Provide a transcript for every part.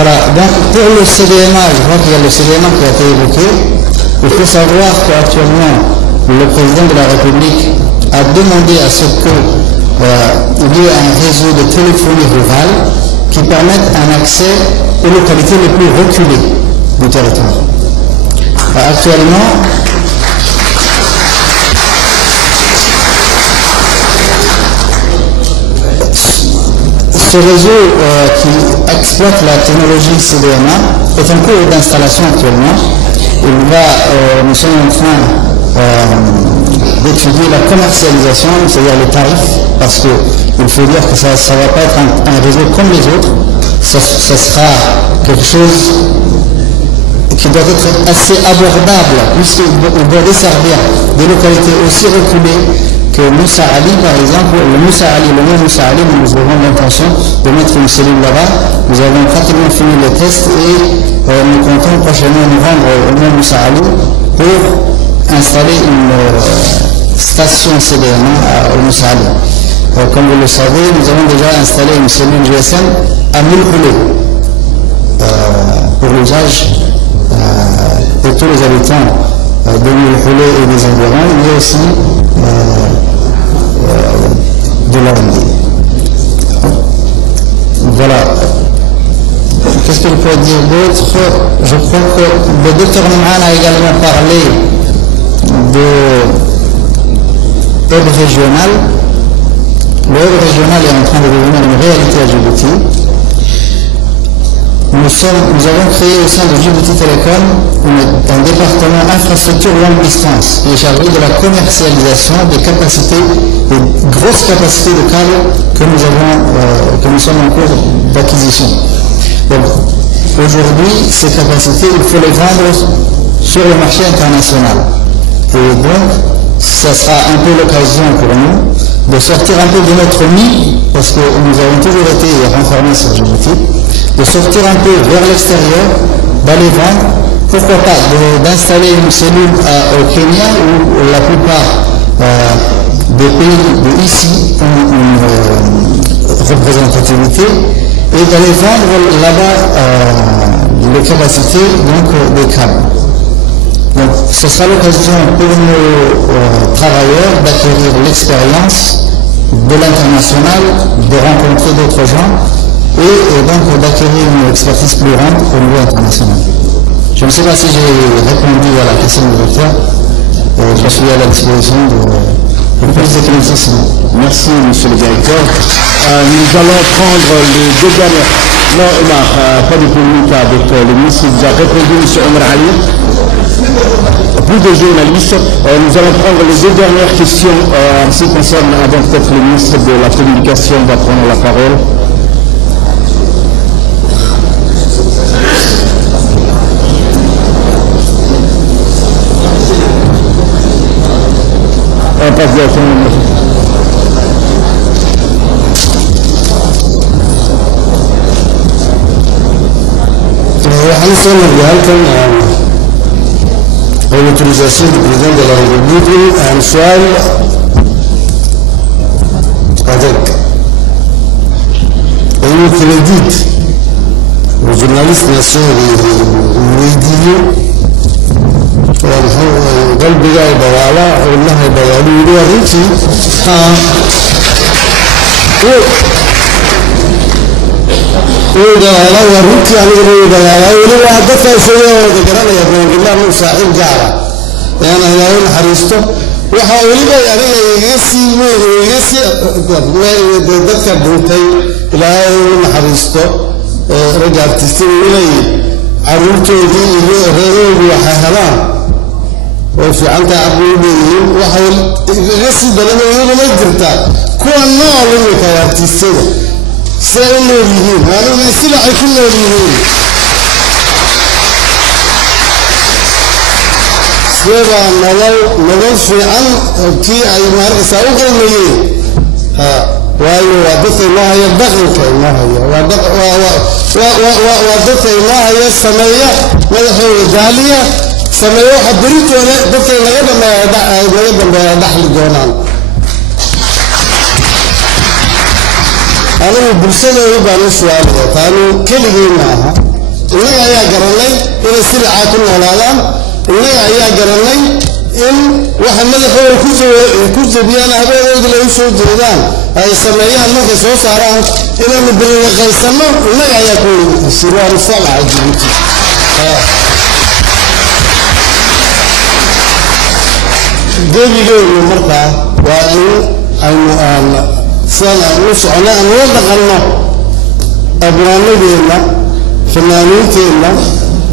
Voilà, donc pour le CDMA, je crois qu'il y a le CDMA qui a été évoqué. Il faut savoir qu'actuellement, le président de la République a demandé à ce qu'il y ait un réseau de téléphonie rurale qui permette un accès aux localités les plus reculées du territoire. Actuellement, ce réseau qui exploite la technologie CDMA est en cours d'installation actuellement. Nous sommes en train d'étudier la commercialisation, c'est-à-dire les tarifs, parce qu'il faut dire que ça ne va pas être un réseau comme les autres, ça sera quelque chose qui doit être assez abordable, puisqu'il doit desservir des localités aussi reculées que Moussa Ali, par exemple. Le nom Moussa Ali, nous avons l'intention de mettre une cellule là-bas. Nous avons pratiquement fini les tests et nous comptons prochainement nous rendre au nom Moussa Ali pour installer une station CDMA au Moussa Ali. Comme vous le savez, nous avons déjà installé une cellule GSM à Moulhoulé pour l'usage de tous les habitants de Moulhoulé et des environs, mais aussi de l'Arabie. Voilà. Qu'est-ce que je peux dire d'autre? Je crois que le docteur Nimran a également parlé de hub régional. Le hub régional est en train de devenir une réalité à Djibouti. Nous avons créé au sein de Djibouti Telecom un département infrastructure longue distance qui est chargé de la commercialisation des capacités, des grosses capacités de câbles que nous sommes en cours d'acquisition. Donc aujourd'hui, ces capacités, il faut les vendre sur le marché international. Et donc, ça sera un peu l'occasion pour nous de sortir un peu de notre nid, parce que nous avons toujours été renfermés sur Djibouti, de sortir un peu vers l'extérieur, d'aller vendre, pourquoi pas d'installer une cellule au Kenya où la plupart des pays de ici ont une représentativité et d'aller vendre là-bas les capacités des câbles. Donc ce sera l'occasion pour nos travailleurs d'acquérir l'expérience de l'international, de rencontrer d'autres gens et donc d'acquérir une expertise plus grande au niveau international. Je ne sais pas si j'ai répondu à la question du docteur. Je suis à la disposition de plus d'éclaircissements. Merci, monsieur le directeur. Nous allons prendre les deux dernières. Non, Omar, pas de polémique avec le ministre. Il vous a répondu, monsieur Omar Ali. Plus de journalistes. Nous allons prendre les deux dernières questions en ce qui concerne, avant peut-être le ministre de la Communication va prendre la parole. On passe directement. l'autorisation du président de la République à un soir avec un crédit aux journalistes nationaux قلبي جاي بوالا والله بوالي وريتي ولا وريتي يعني بوالا ولا دفع شويه وذكرنا يا ابن الله مو صاحب جاره يعني يا ولد حريصته وحاولي يعني يسي دفع بنتي لا ولد حريصته رجعت تستوي لي عروتي غيره وحهلان وفي عندها عبودين وحول غسل بلنا يقولوا ما يقدرتا كون نوع لك يا ارتيستنا سألوا ليهين هذا ما يصير حيكون ليهين سيبا نظل في عن كي أي مهرق سأقول ليهين وأيو وضف الله يبدغلك الله وضف الله يسمية ويحول جالية سمعوا حبريت ولا دكتور لغدا ما دخل جونان أنا برسالة يبغى نسوي كانوا كل يوم معها innaga ayaa garanay inay silacaa ku noolaadaan innaga ayaa garanay in waxa madaxooda ku jabiyaan habeenooda la u soo jeedaan ay sameeyaan markay soo saaraan inaynu bilaqaysanno innaga ayaa ku siraan salaca jibuuti gebigeenu markaa waa in aynu sidaan u socono aan la dhaqanno abnaanadeenna fanaaniinteenna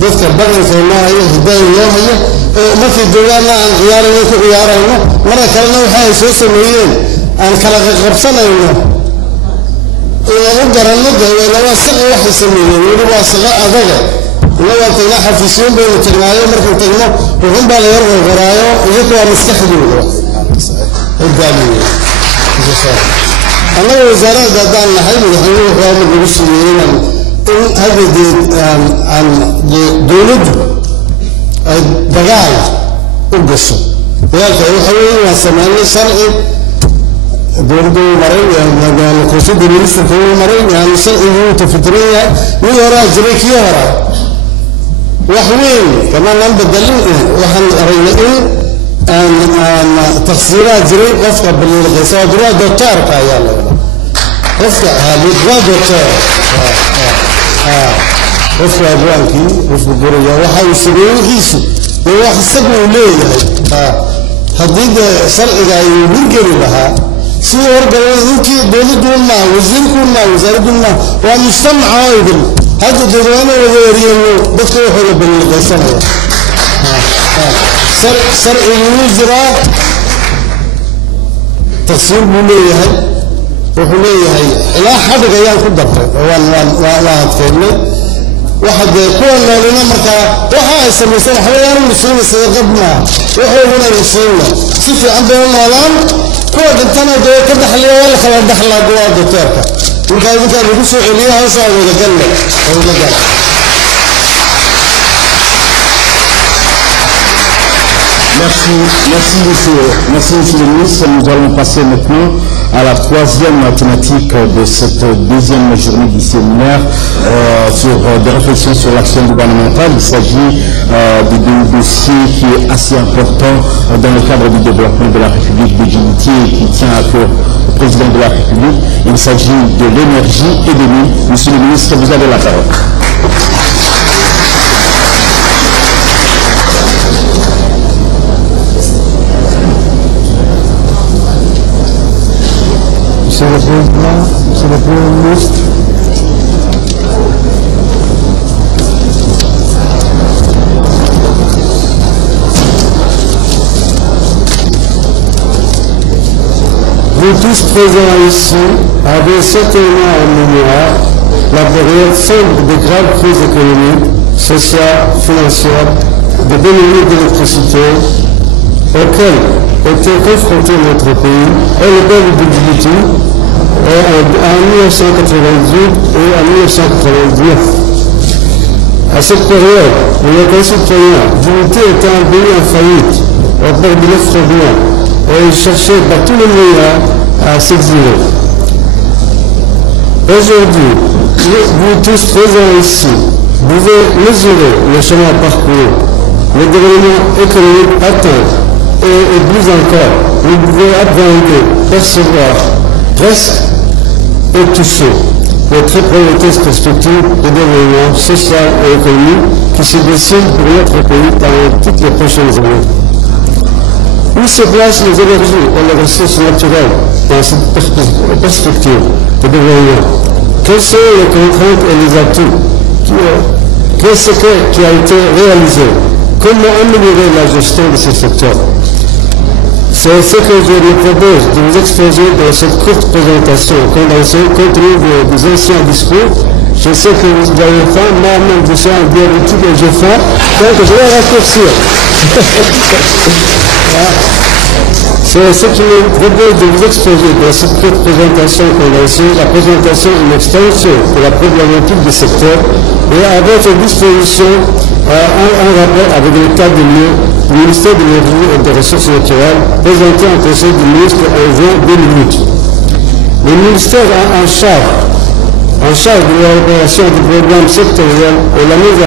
dadka dhaqanka noo hayo hidaaya noo hayo oo markay joogaanna aan ciyaarayno ku ciyaarayno marka kalena waxa ay soo sameeyeen aan kala qabsanayno oo u garanno daweyna waa saqa waxay sameeyeen weli waa saqa adaga inagoo tagnaa xafiisyoon baynu tagnaayo markaan tagno wuxun baa la yar qoraayo iyagu waa maskaxdooda hogaamiye annaga wasaaradda haddaan nahay madaxweynuhu waxaa nagu siiyey in haddadeed dowladdu ay dagaal u gasho dagaalka waxa weeye waa sameynay sharci dowladda uu maray kursadda ministerka uu maray yani sharcigii uu tafitiran yahay mid horaa jiray kii horaa wax weyn kamanaan bedelin waxaan aragnay in aan tafsiiraad jiray qofka baliilqaysa waa duraa doctorka ayaa la yidhaa qofka waa doctor qofka abwaankii qofka guraya waxa uu sameeyey wixiisu waa wax isagu uu leeyahay haddii dee sharciga ayuu hirgeli lahaa sidii horgalay ninkii dowladdu maaha wasiirku maaha wasaaraddu maaha waa mujtamaca oo idin hadda dadweyne wada eriyeyno dadka waxooda baliilqaysanaya sharcigii wuu jiraa tafsiir buu leeyahay wuxuu leeyahay ilaa xadhig ayaan ku dartay oo waan adkeynay waxa dee kuwa noolina markaa waxa ay samaysteen waxbayaan muslima sadaqad maaha waxooduna muslima si fiican bay u noolaan kuwa dhintana dee ka dhaxliya waa la kala dhaxlaa duwaa doctoorka markaa idinkaa lagu soo celiya hawshaa wadagalle wadagala Merci, monsieur le ministre. Nous allons passer maintenant à la troisième thématique de cette deuxième journée du séminaire sur des réflexions sur l'action gouvernementale. Il s'agit d'un dossier qui est assez important dans le cadre du développement de la République de Djibouti et qui tient à cœur au président de la République. Il s'agit de l'énergie et de l'eau. Monsieur le ministre, vous avez la parole. Monsieur le Président, Monsieur le Premier ministre, vous tous présents ici avez certainement en mémoire la période sombre de graves crises économiques, sociales, financières, de pénurie d'électricité, auxquelles était confronté notre pays et le peuple de Djibouti en 1998 et en 1999. À cette période, nos concitoyens, Djibouti était un pays en faillite, au bord de l'effondrement, et ils cherchaient par tous les moyens à s'exiler. Aujourd'hui, vous tous présents ici, vous pouvez mesurer le chemin parcouru, le développement économique atteint, et plus encore, vous pouvez appréhender, percevoir, presque et toucher les très prometteuses perspectives de développement social et économique qui se dessinent pour notre pays dans toutes les prochaines années. Où se placent les énergies et les ressources naturelles dans cette perspective de développement? Quelles sont les contraintes et les atouts? Qu'est-ce qui a été réalisé? Comment améliorer la gestion de ce secteur? C'est ce que je vous propose de vous exposer dans cette courte présentation condensée compte tenu des anciens discours. Je sais que vous avez faim, moi-même je suis un diabétique et j'ai faim, donc je vais raccourcir. C'est ce qui me propose de vous exposer dans cette courte présentation condensée, la présentation d'une extension de la problématique du secteur et à votre disposition en rapport avec le cadre de lieu du ministère de l'Énergie et des Ressources naturelles présenté en Conseil des ministres en juin 2008. Le ministère a en charge en charge de l'élaboration du programme sectoriel et la mise